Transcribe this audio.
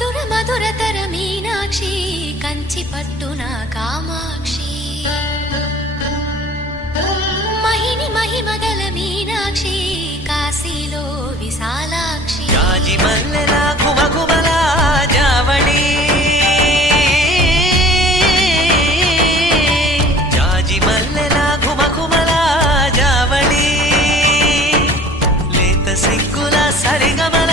మధుర మధురతర మీనాక్షి కంచి పట్టున కామాక్షి మహిని మహిమగల మీనాక్షి కాశీలో విశాలాక్షి జాజి మల్లెల కుమకుమల జావళి జాజి మల్లెల కుమకుమల జావళి లేత సిగ్గుల సరిగమల